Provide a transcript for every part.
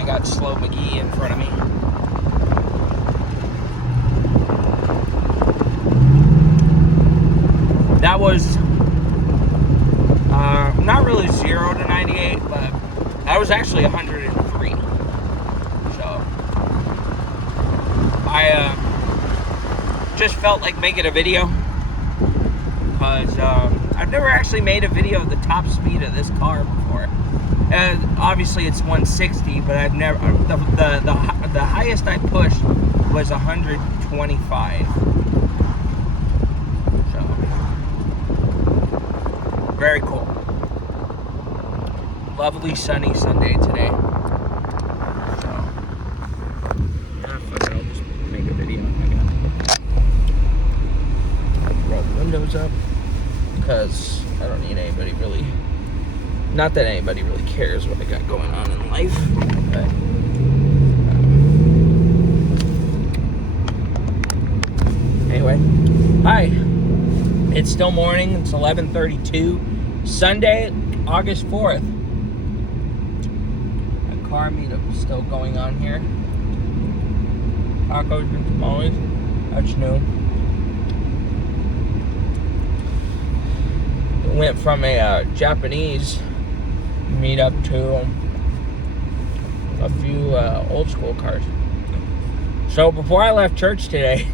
I got Slow McGee in front of me. That was not really 0 to 98, but that was actually 103. So I just felt like making a video because I've never actually made a video of the top speed of this car before. Obviously it's 160, but I've never the highest I pushed was 125. So very cool. Lovely sunny Sunday today. So fuck it, I'll just make a video. I'll roll the windows up because I don't need anybody really. Not that anybody really cares what I got going on in life, but anyway, hi. It's still morning. It's 11:32, Sunday, August 4th. A car meetup is still going on here. Tacos and tamales. That's new. It went from a Japanese meet up to a few old school cars. So before I left church today,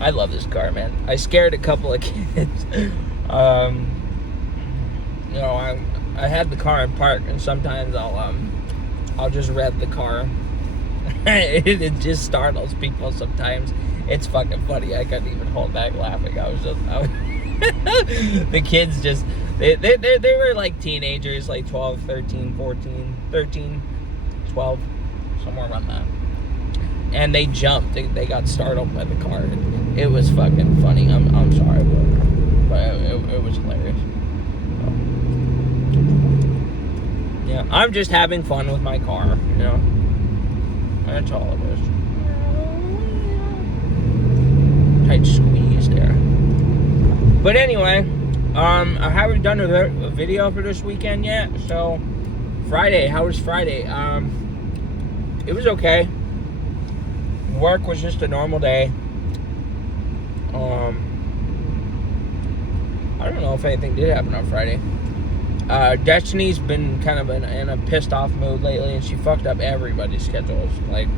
I love this car, man. I scared a couple of kids. You know, I had the car in park, and sometimes I'll just rev the car. It just startles people sometimes. It's fucking funny. I couldn't even hold back laughing. I was the kids just they were like teenagers, like 12, 13, 14, 13, 12, somewhere around that. And they jumped. They got startled by the car. It was fucking funny. I'm sorry, but it was hilarious. Yeah, I'm just having fun with my car, you know. That's all it is. Tight squeeze there. But anyway, I haven't done a video for this weekend yet. So Friday, how was Friday? It was okay. Work was just a normal day. I don't know if anything did happen on Friday. Destiny's been kind of in a pissed off mood lately, and she fucked up everybody's schedules. Like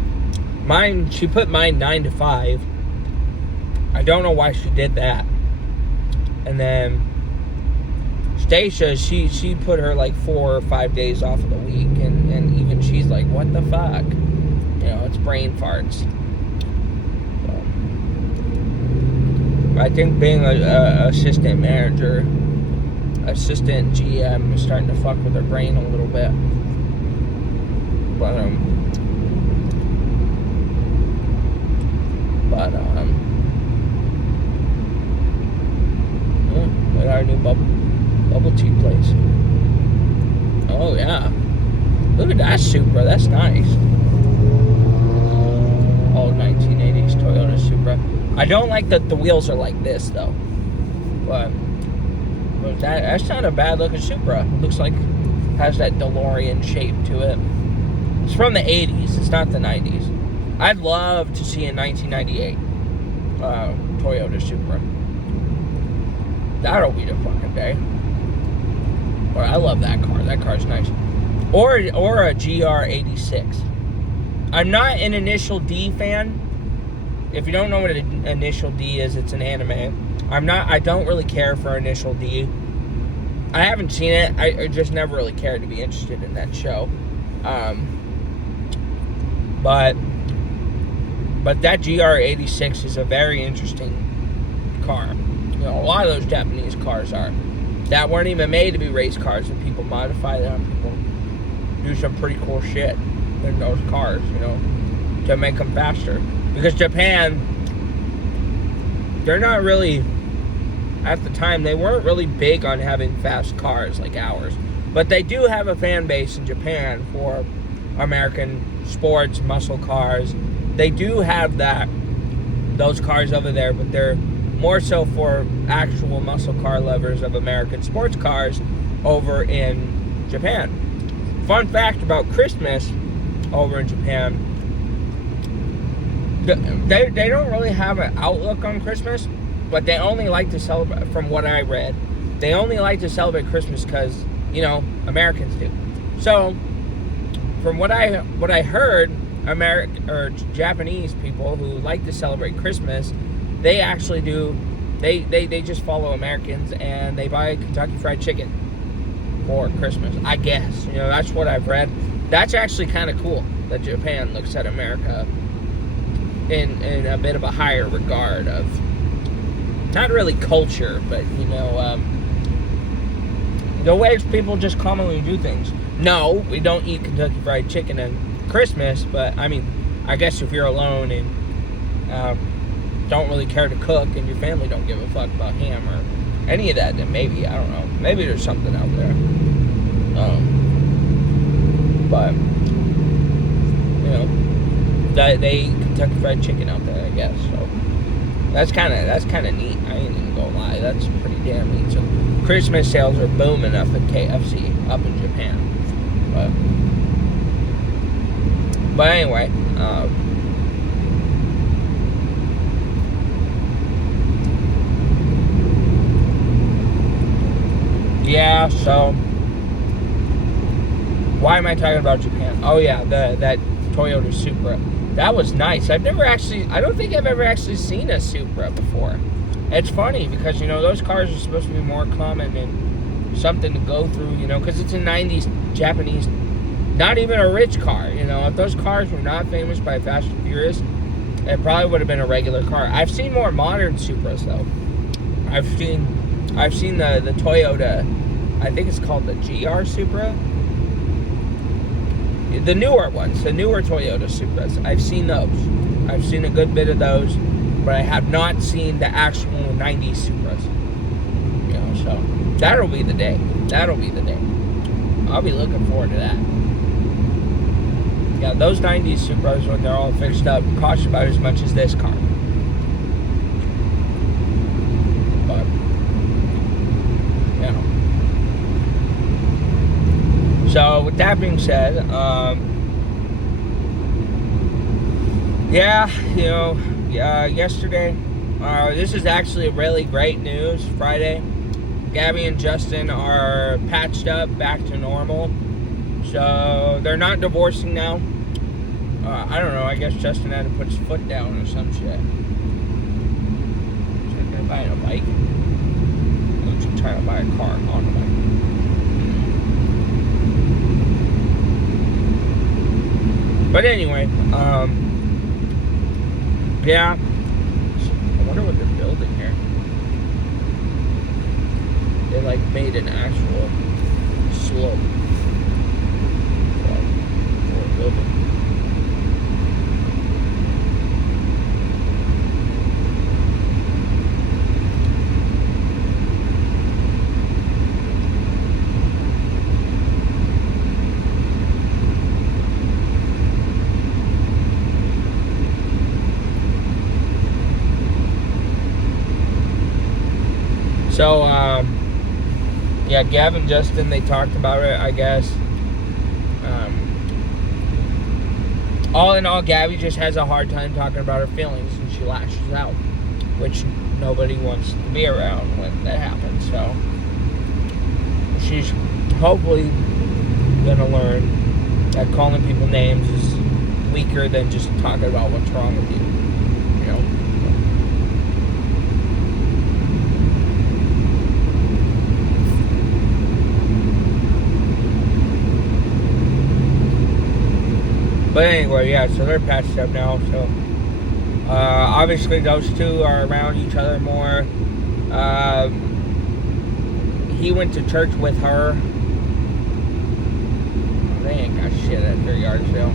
mine, she put mine 9 to 5. I don't know why she did that. And then Stacia, she put her like 4 or 5 days off of the week, and even she's like, what the fuck? You know, it's brain farts. I think being a assistant manager, assistant GM is starting to fuck with their brain a little bit. But yeah, we got our new bubble tea place. Oh yeah, look at that Supra. That's nice. Old 1980s Toyota Supra. I don't like that the wheels are like this though, but that's not a bad looking Supra. It looks like it has that DeLorean shape to it. It's from the 80s. It's not the 90s. I'd love to see a 1998 Toyota Supra. That'll be the fucking day. But I love that car. That car's nice. Or a GR86. I'm not an Initial D fan. If you don't know what an Initial D is, it's an anime. I don't really care for Initial D. I haven't seen it. I just never really cared to be interested in that show. But that GR86 is a very interesting car. You know, a lot of those Japanese cars are. That weren't even made to be race cars, and people modify them. People do some pretty cool shit in those cars, you know, to make them faster. Because Japan, they're not really, at the time, they weren't really big on having fast cars like ours. But they do have a fan base in Japan for American sports, muscle cars. They do have those cars over there, but they're more so for actual muscle car lovers of American sports cars over in Japan. Fun fact about Christmas, over in Japan, they don't really have an outlook on Christmas, but they only like to celebrate, from what I read, they only like to celebrate Christmas because, you know, Americans do. So, from what I heard, Japanese people who like to celebrate Christmas, they actually do. They just follow Americans and they buy Kentucky Fried Chicken for Christmas. I guess, you know, that's what I've read. That's actually kind of cool that Japan looks at America in a bit of a higher regard of not really culture, but you know, the ways people just commonly do things. No, we don't eat Kentucky Fried Chicken on Christmas, but I mean, I guess if you're alone and don't really care to cook and your family don't give a fuck about ham or any of that, then maybe, I don't know, maybe there's something out there. But you know, they eat Kentucky Fried Chicken out there, I guess. So that's kind of neat. I ain't even gonna lie, that's pretty damn neat. So Christmas sales are booming up at KFC up in Japan. But anyway, yeah, so why am I talking about Japan? Oh yeah, that Toyota Supra. That was nice. I don't think I've ever actually seen a Supra before. It's funny because, you know, those cars are supposed to be more common and something to go through, you know, because it's a 90s Japanese, not even a rich car, you know. If those cars were not famous by Fast and Furious, it probably would have been a regular car. I've seen more modern Supras, though. I've seen the Toyota, I think it's called the GR Supra. The newer ones, the newer Toyota Supras. I've seen those. I've seen a good bit of those, but I have not seen the actual 90s Supras. You know, so that'll be the day. That'll be the day. I'll be looking forward to that. Yeah, those 90s Supras, when they're all fixed up, cost about as much as this car. But, you know. So, with that being said, yeah, you know, yesterday, this is actually really great news, Friday. Gabby and Justin are patched up, back to normal. So, they're not divorcing now. I don't know, I guess Justin had to put his foot down or some shit. So, they're buying a bike. They're trying to buy a car on the bike. But anyway, yeah. I wonder what they're building here. They like made an actual slope for a building. So, yeah, Gavin and Justin, they talked about it, I guess. All in all, Gabby just has a hard time talking about her feelings, and she lashes out, which nobody wants to be around when that happens. So, she's hopefully going to learn that calling people names is weaker than just talking about what's wrong with you, you know. But anyway, yeah, so they're patched up now, so obviously those two are around each other more. He went to church with her. They ain't got shit at their yard sale.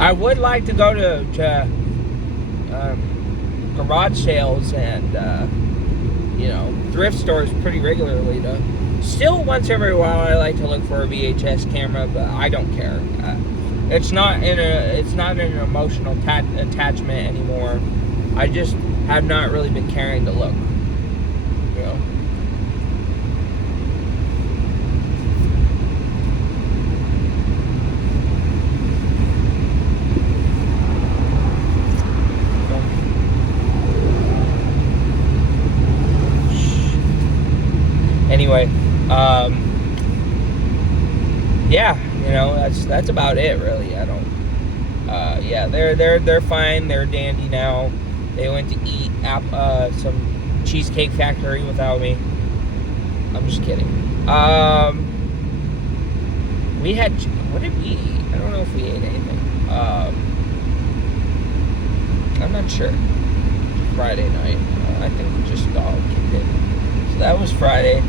I would like to go to garage sales and you know, thrift stores pretty regularly. Still, once every while, I like to look for a VHS camera, but I don't care. It's not an emotional attachment anymore. I just have not really been caring to look. You know. Anyway, yeah, you know, that's about it, really. I don't. Yeah, they're fine. They're dandy now. They went to eat some Cheesecake Factory without me. I'm just kidding. We had, what did we eat? I don't know if we ate anything. I'm not sure. Friday night. I think we just all kicked it. So that was Friday.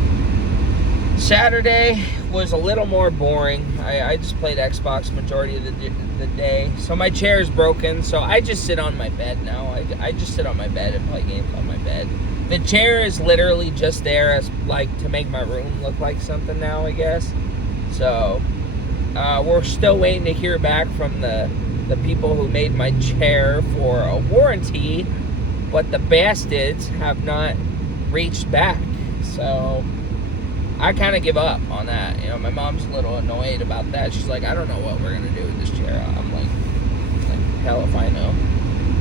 Saturday was a little more boring. I just played Xbox majority of the day. So my chair is broken, so I just sit on my bed now. I just sit on my bed and play games on my bed. The chair is literally just there as like to make my room look like something now, I guess. So we're still waiting to hear back from the people who made my chair for a warranty, but the bastards have not reached back. So I kind of give up on that. You know, my mom's a little annoyed about that. She's like, I don't know what we're going to do with this chair. I'm like, hell if I know.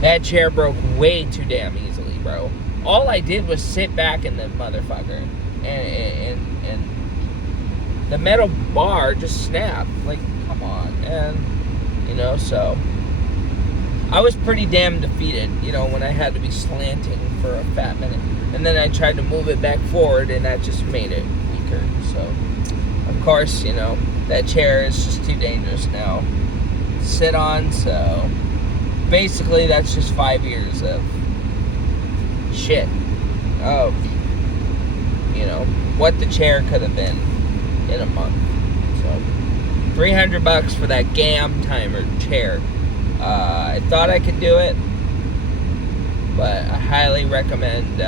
That chair broke way too damn easily, bro. All I did was sit back in the motherfucker. And the metal bar just snapped. Like, come on, man. You know, so I was pretty damn defeated, you know, when I had to be slanting for a fat minute. And then I tried to move it back forward, and that just made it weaker. So, of course, you know, that chair is just too dangerous now to sit on. So, basically, that's just 5 years of shit. Of, you know, what the chair could have been in a month. So, $300 for that GAM timer chair. I thought I could do it, but I highly recommend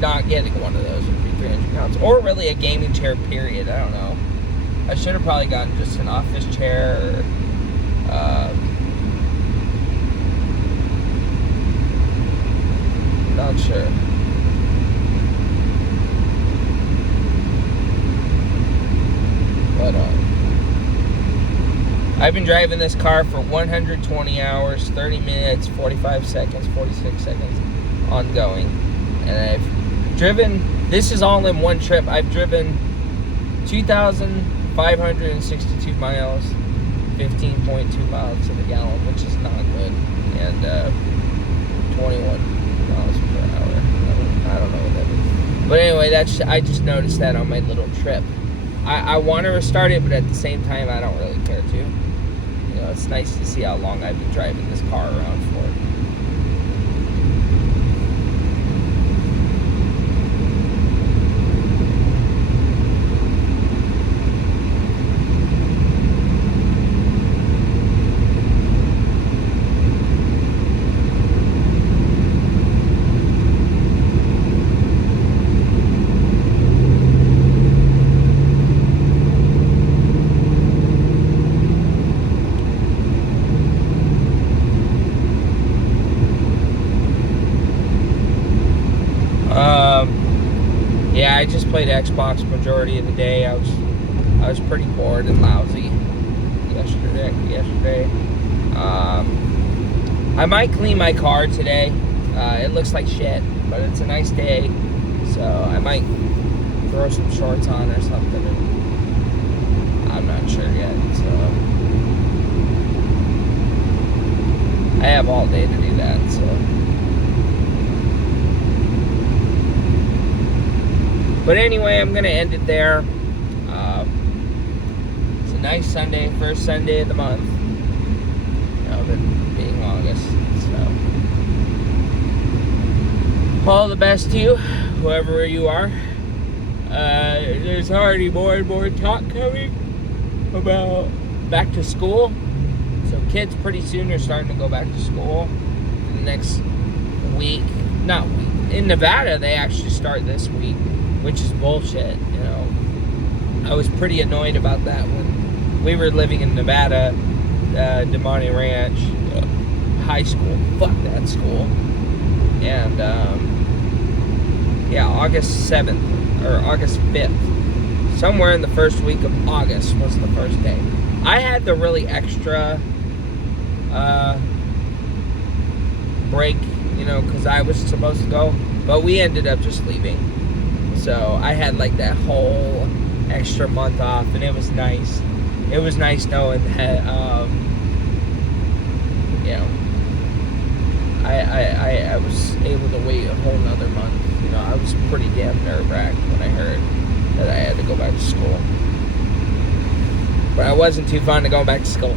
not getting one of those for 300 pounds, or really a gaming chair, period. I don't know. I should have probably gotten just an office chair, or, not sure. But, I've been driving this car for 120 hours, 30 minutes, 45 seconds, 46 seconds ongoing. And I've driven, this is all in one trip, I've driven 2,562 miles, 15.2 miles to the gallon, which is not good. And 21 miles per hour. I don't know what that is. But anyway, I just noticed that on my little trip. I want to restart it, but at the same time, I don't really care to. You know, it's nice to see how long I've been driving this car around for. Yeah, I just played Xbox majority of the day. I was pretty bored and lousy yesterday. I might clean my car today. It looks like shit, but it's a nice day, so I might throw some shorts on or something. And I'm not sure yet. So I have all day to do that. So. But anyway, I'm going to end it there. It's a nice Sunday, first Sunday of the month. You know, being August. So, all the best to you, whoever you are. There's already more and more talk coming about back to school. So kids pretty soon are starting to go back to school in the next week. Not week. In Nevada, they actually start this week, which is bullshit, you know. I was pretty annoyed about that when we were living in Nevada, Demonte Ranch. high school. Fuck that school. And yeah, August 7th or August 5th, somewhere in the first week of August was the first day. I had the really extra break, you know, because I was supposed to go, but we ended up just leaving. So I had like that whole extra month off, and it was nice. It was nice knowing that, you know, I was able to wait a whole nother month. You know, I was pretty damn nerve-wracked when I heard that I had to go back to school. But I wasn't too fond of going back to school.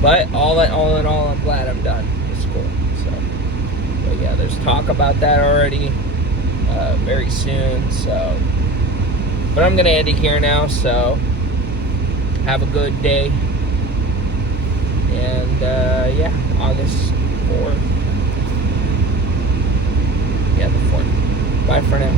But all in all, I'm glad I'm done with school. So, but yeah, there's talk about that already very soon. So, but I'm gonna end it here now. So, have a good day. And yeah, August 4th. Yeah, the 4th. Bye for now.